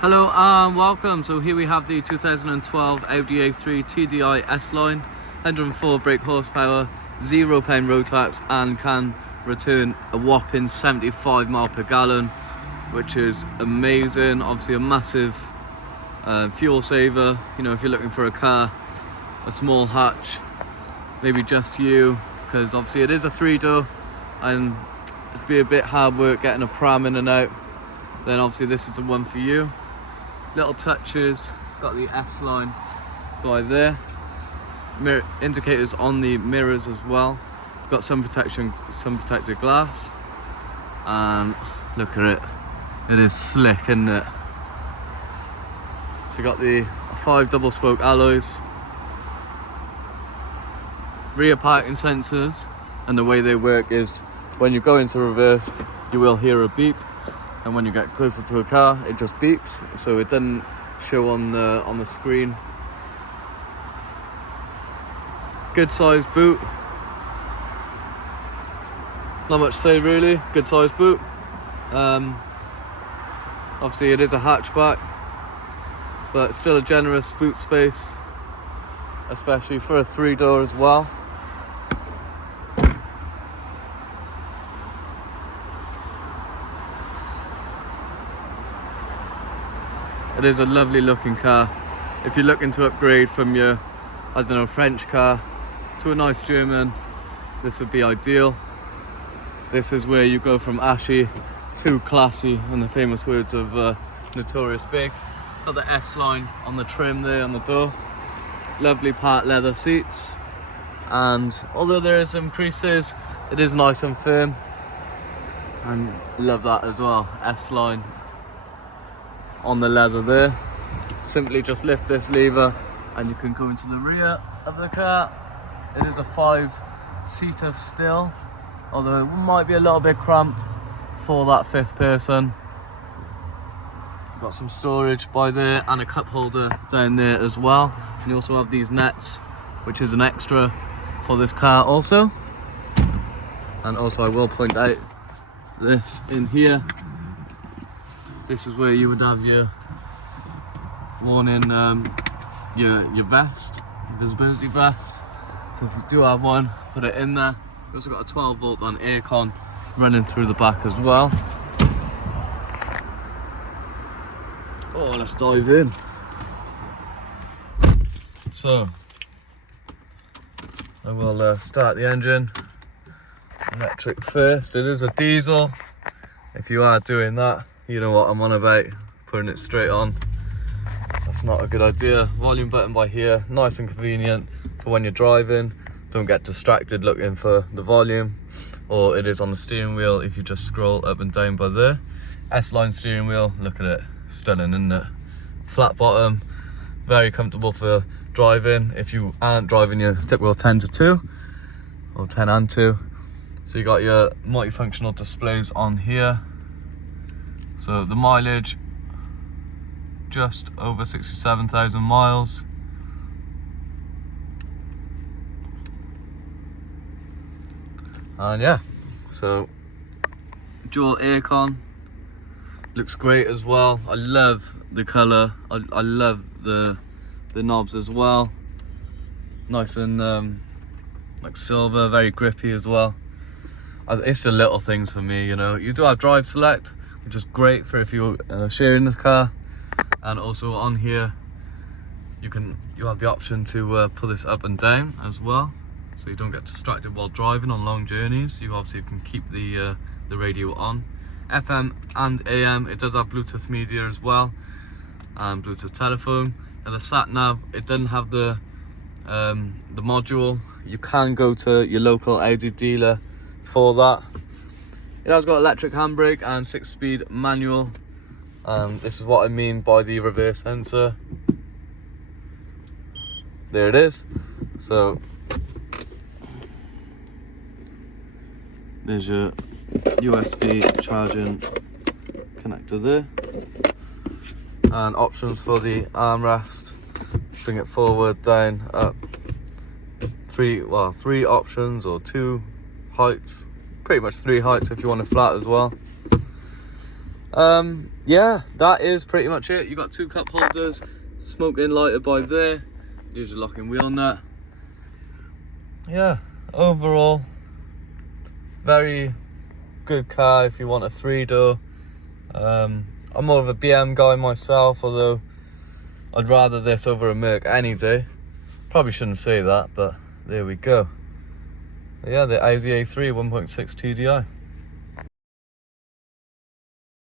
Hello and welcome. So here we have the 2012 Audi A3 TDI S Line, 104 brake horsepower, 0 pound road tax, and can return a whopping 75 miles per gallon, which is amazing. Obviously a massive fuel saver. You know, if you're looking for a car, a small hatch, maybe just you, because obviously it is a 3-door and it'd be a bit hard work getting a pram in and out, then obviously this is the one for you. Little touches, got the S line by there, mirror indicators on the mirrors as well, got some protection, some protected glass, and look at it, it is slick, isn't it? So you got the 5 double spoke alloys, rear parking sensors, and the way they work is when you go into reverse you will hear a beep, and when you get closer to a car it just beeps, so it doesn't show on the screen. Good sized boot, not much to say really, good sized boot. Obviously it is a hatchback, but still a generous boot space, especially for a 3-door as well. It is a lovely looking car. If you're looking to upgrade from your, I don't know, French car to a nice German, this would be ideal. This is where you go from ashy to classy, in the famous words of Notorious Big. Got the S line on the trim there on the door. Lovely part leather seats. And although there is some creases, it is nice and firm. And love that as well, S line on the leather there. Simply just lift this lever and you can go into the rear of the car. It is a 5-seater still, although it might be a little bit cramped for that 5th person. Got some storage by there and a cup holder down there as well. And you also have these nets, which is an extra for this car also. And also I will point out this in here. This is where you would have your warning, your vest, visibility vest. So if you do have one, put it in there. You also got a 12 volt on aircon running through the back as well. Oh, let's dive in. So I will start the engine. Electric first. It is a diesel. If you are doing that, you know what I'm on about, putting it straight on. That's not a good idea. Volume button by here, nice and convenient for when you're driving. Don't get distracted looking for the volume. Or it is on the steering wheel if you just scroll up and down by there. S-line steering wheel, look at it, stunning, isn't it? Flat bottom, very comfortable for driving if you aren't driving your typical 10 to 2 or 10 and 2. So you got your multifunctional displays on here. So the mileage, just over 67,000 miles. And yeah, so dual aircon, looks great as well. I love the colour, I love the knobs as well. Nice and like silver, very grippy as well. It's the little things for me, you know. You do have drive select, which is great for if you're sharing the car, and also on here you have the option to pull this up and down as well, so you don't get distracted while driving on long journeys. You obviously can keep the radio on. FM and AM, it does have Bluetooth media as well, and Bluetooth telephone. And the sat nav, it doesn't have the module. You can go to your local Audi dealer for that. It has got electric handbrake and 6-speed manual, and this is what I mean by the reverse sensor. There it is. So there's your USB charging connector there, and options for the armrest. Bring it forward, down, up. Three options, or 2 heights, pretty much 3 heights if you want it flat as well. Yeah, that is pretty much it. You got 2 cup holders, smoking lighter by there, use your locking wheel nut. Yeah, overall very good car if you want a 3-door. I'm more of a BM guy myself, although I'd rather this over a Merc any day. Probably shouldn't say that, but there we go. But yeah, the Audi A3 1.6 TDI.